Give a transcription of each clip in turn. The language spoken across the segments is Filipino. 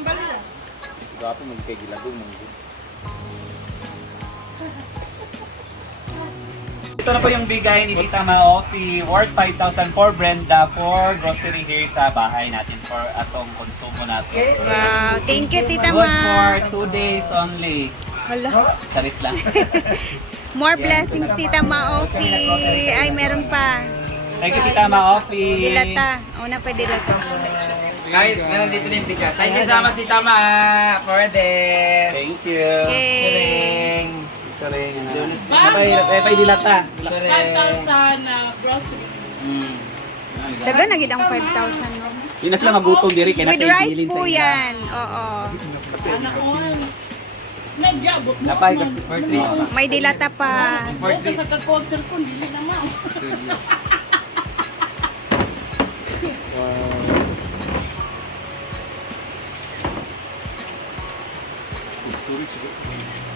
Bala. Gapo mo kay gilagong mo. Ito na po yung bigay ni Tita Maopi worth 5,000 for Brenda for grocery here sa bahay natin for atong konsumo natin. Wow, thank you Tita Good for Ma. 2 days only. Hala. Charis lang. More blessings Tita Ma Ofi. Ay, meron pa. Thank you Tita Maopi. Dilata. O na pa dilata. Kahit na nandito na yung tigas. Thank you so much si Tama for this. Thank you. Chiring. Charing. Napay, napay dilata. Chiring. 5,000 na grocery. Mm. Daga na gid ang 5,000. no? Yun na sila magutom diri kay With rice po yan. Oo. Anak ko. Nagyabot mo. Napay kasi. May dilata pa. Sa kag-concert ko, hindi naman.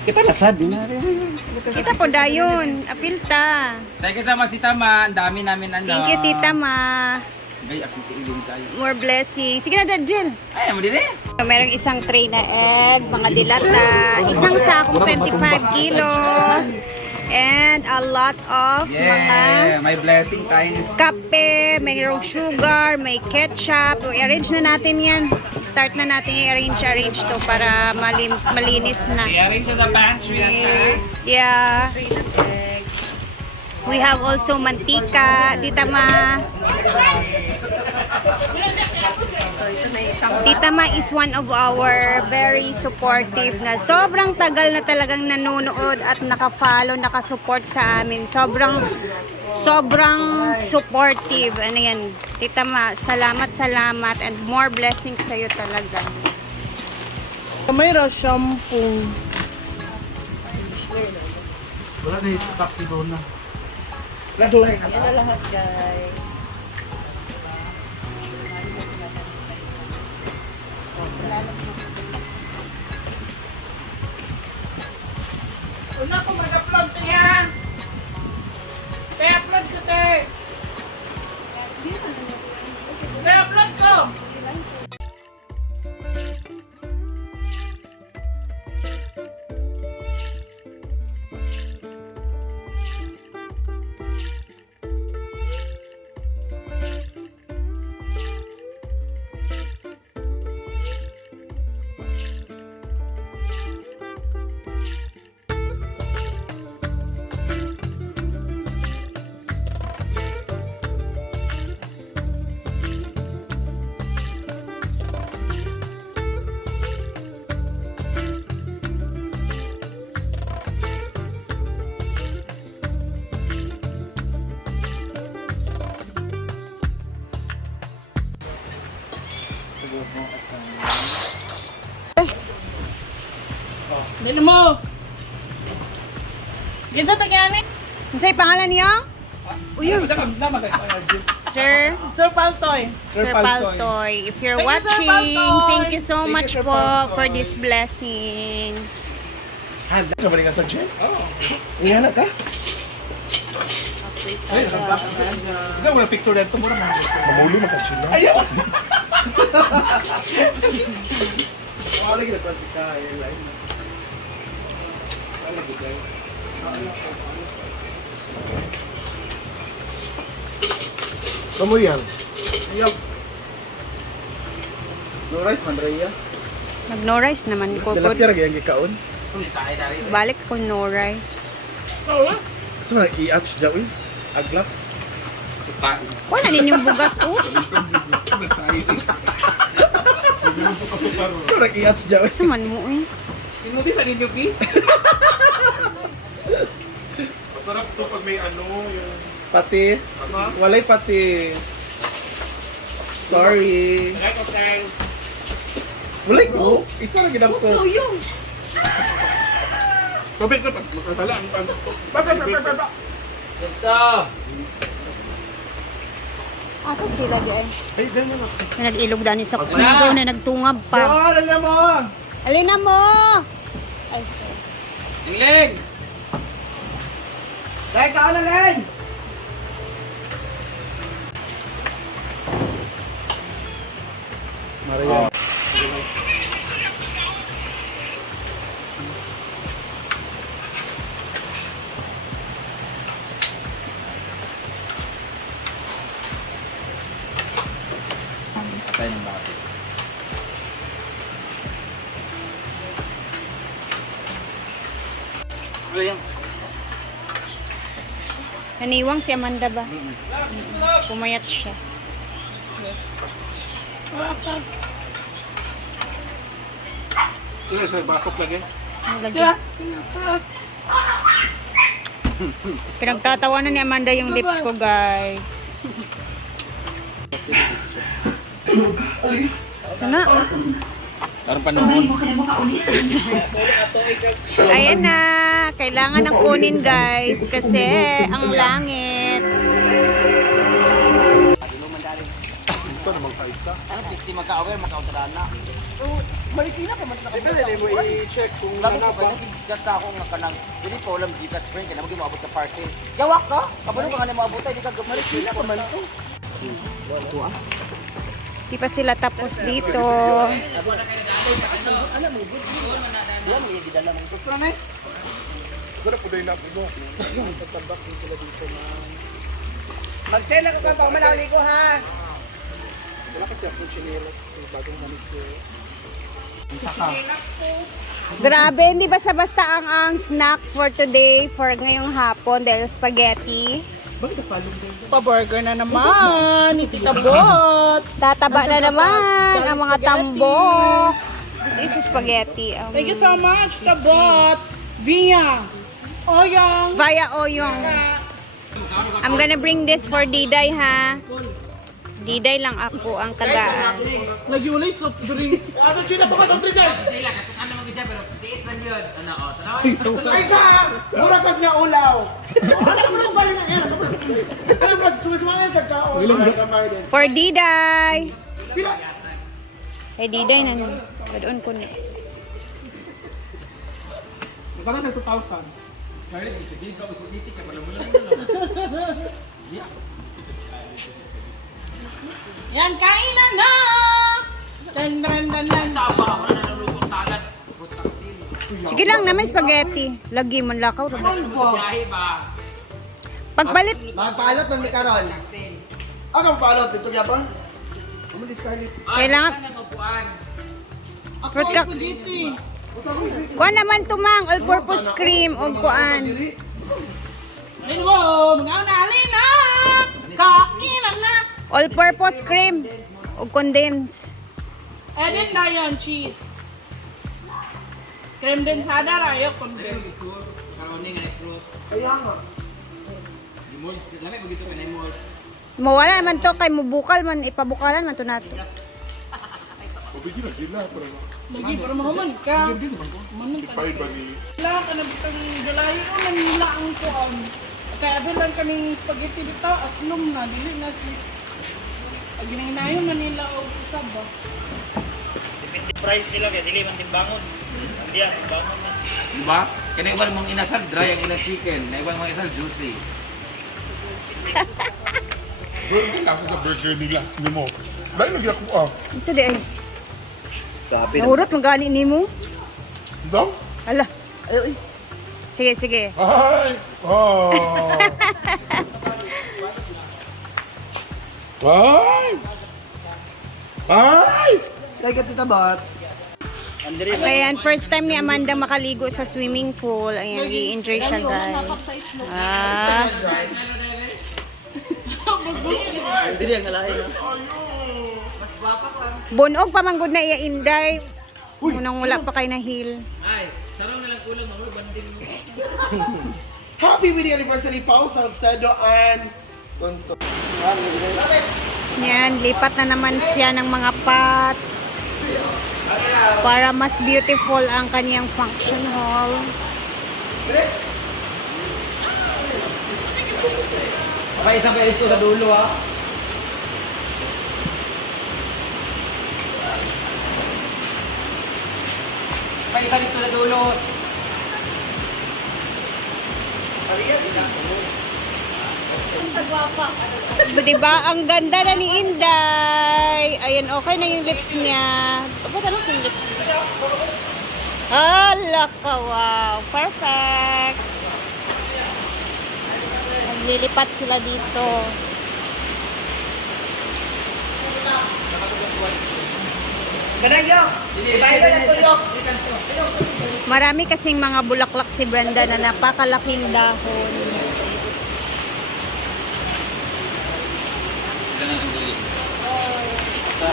Kita nasad din na. Kita po dayon. Apilta. Thank you so much si Tama. Ang dami namin ano. Thank you Tita Ma. Ay, ako ilong tayo. More blessings. Sige na, Dajel. Ay, mo din eh. Merong isang tray na egg, mga dilata, isang sakong 25 kilos, and a lot of mga Yeah, may blessing tayo. kape, mayroong sugar, may ketchup. So, i-arrange na natin yan. Start na natin i-arrange, arrange to para malim, malinis na. I-arrange sa pantry. Yeah. We have also mantika, Tita Ma. Tita Ma is one of our very supportive na sobrang tagal na talagang nanonood at naka-follow, naka-support sa amin. Sobrang sobrang supportive. Ano yan? Tita Ma, salamat, salamat and more blessings sa iyo talaga. Mayroon shampoo. Wala na yung stop si Donna. Una ko mag-upload to yan. Kaya upload ko, te. Dili mo. Ginsa ta kaya Ano sa'yo pangalan niyo? Sir? Sir Paltoy. Sir Paltoy. If you're Thank watching, thank you so Thank much you, po Paltoy. for these blessings. Handa ka ba sa gym? Oo. Ingana ka? Ikaw wala picture dito mo. Mamulo ka gym. Ayaw! Wala pa si Kaya. Wala gina. Kamu yan? Ayaw. No rice man, Rhea. Nag no rice naman ko. Tilapia lagi ang gikaon. Balik ko no rice. Gusto mo i-atch daw eh. Aglap. Wala ninyong bugas oh. Gusto mo i-atch daw eh. Suman mo eh. Sinuti sa ninyo, Pi. Masarap to pag may ano, yung... Patis? Walay patis. Sorry. Walay ko. Isa na ginam ko. Gusto. Asa sila di ay? Dahil na Na nag-ilog dani sa kuligaw na nagtungab pa. Oh, alam mo! Alina mo! Ay, sorry. Ingling. Dahil ka na, Len! Maria. Patay Naniwang si Amanda ba? Pumayat siya. Ito sa basok lagi. Lagi. Pinagtatawanan ni Amanda yung lips ko, guys. Sana. Karoon pa noon. Ayan na. Kailangan ng kunin, guys. Kasi ang langit. Ano, pisti magka-aware, magka-utraan na. Ito din mo i-check kung Lagi ko ba, kasi gata ako nga kanang, hindi pa walang gigas friend, kaya maging maabot sa party. Gawak ka? Kabalo ka nga na maabot, hindi ka gamalik sila pa man to. Di pa sila tapos dito. Magsela ka pa, manali ko ha! Wala kasi chinelas. Bagong. Grabe, hindi basta-basta ang ang snack for today, for ngayong hapon, dahil spaghetti. Pa-burger na naman, ni Tita Bot. Tataba na naman ang mga tambo. This is spaghetti. Um, Thank you so much, Tita Bot. Via. Oyang. Via Oyong. I'm gonna bring this for Diday, ha? Diday lang ako ang tagaan. Nagyulay soft drinks. Ano, China pa ka soft drinks? Sila, ano mo siya, pero tiis lang yun. Ano, o, tanaw. Ay sa! Mura kag niya ulaw! Wala ko lang balik ng era. Ano ba? Sumismangan kag ka. For Diday. Pila? Eh, Diday na nun. Kadoon ko na. Magkano sa 2,000? Yan, kainan na! Dan, dan, dan, dan. Sige lang naman spaghetti. Lagi man lakaw. ra ba? Pagbalit, Magpaalot man karon. Ako magpaalot dito gyapon. kailangan. Ako Fruit ka-. Kuha naman tumang all-purpose cream o kuan. Alin mo, mga nalin na! Kainan na! All-purpose cream o condense. Edit na yun, cheese. Creme densada, rayo, condensed. Mawala naman to kay mubukal man ipabukalan man to nato. Lagi, para mahuman ka. Mahuman ka. Wala ka na bitang galayo o nanila ang kuwan. Kaya abin lang kaming spaghetti dito, aslom na, dili na si... Pag ginahinayo Manila o isa ba? Price nila kaya dili man timbangon. Hindi ah, timbangon man. Diba? Kaya iwan mong inasal, dry ang ilang chicken. Naiwan mong inasal, juicy. Burger kasi sa burger nila. Hindi mo. Dahil lagi ako ah. Ito di ay. Nahurot mo gani nimo. Daw? Ala. Ay, ay. Sige, sige. Ay! Oh! Ay! Ay! Kay ka tita bot. Ayan, first time ni Amanda makaligo sa swimming pool. Ayan, i-enjoy siya, guys. Ah. Bunog pa manggod na iya inday. Unang wala pa kay na hill. Ay, sarang na lang kulang, mamay, banding mo. Happy wedding anniversary Pao Salcedo and. Yan, lipat na naman siya ng mga pots para mas beautiful ang kanyang function hall. Pa isang beses ko sa dulo, ha? Pa isa dito sa dulo. Diba? Ang ganda na ni Inday. Ayun, okay na yung lips niya. Ba't ano yung lips niya? Hala wow. Perfect. Naglilipat sila dito. Marami kasing mga bulaklak si Brenda na napakalaking dahon. Ang dili? Sa...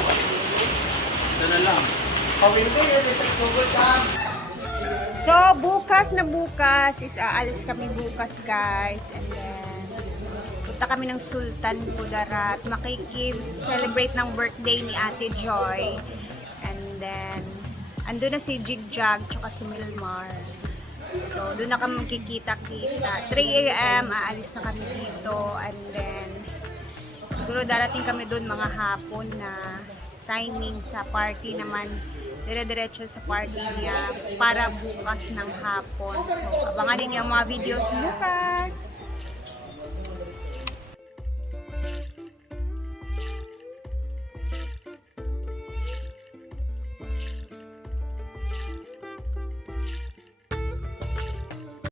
Isa na lang. So, bukas na bukas is aalis kami bukas, guys. And then, punta kami ng Sultan Kudarat. Makikip-celebrate ng birthday ni Ate Joy. And then, ando na si Jigjag tsaka si Milmar. So, doon na kami magkikita-kita. 3 a.m. aalis na kami dito. And then, siguro darating kami doon mga hapon na timing sa party naman dire-diretso sa party niya para bukas ng hapon. So, abangan ninyo ang mga videos bukas.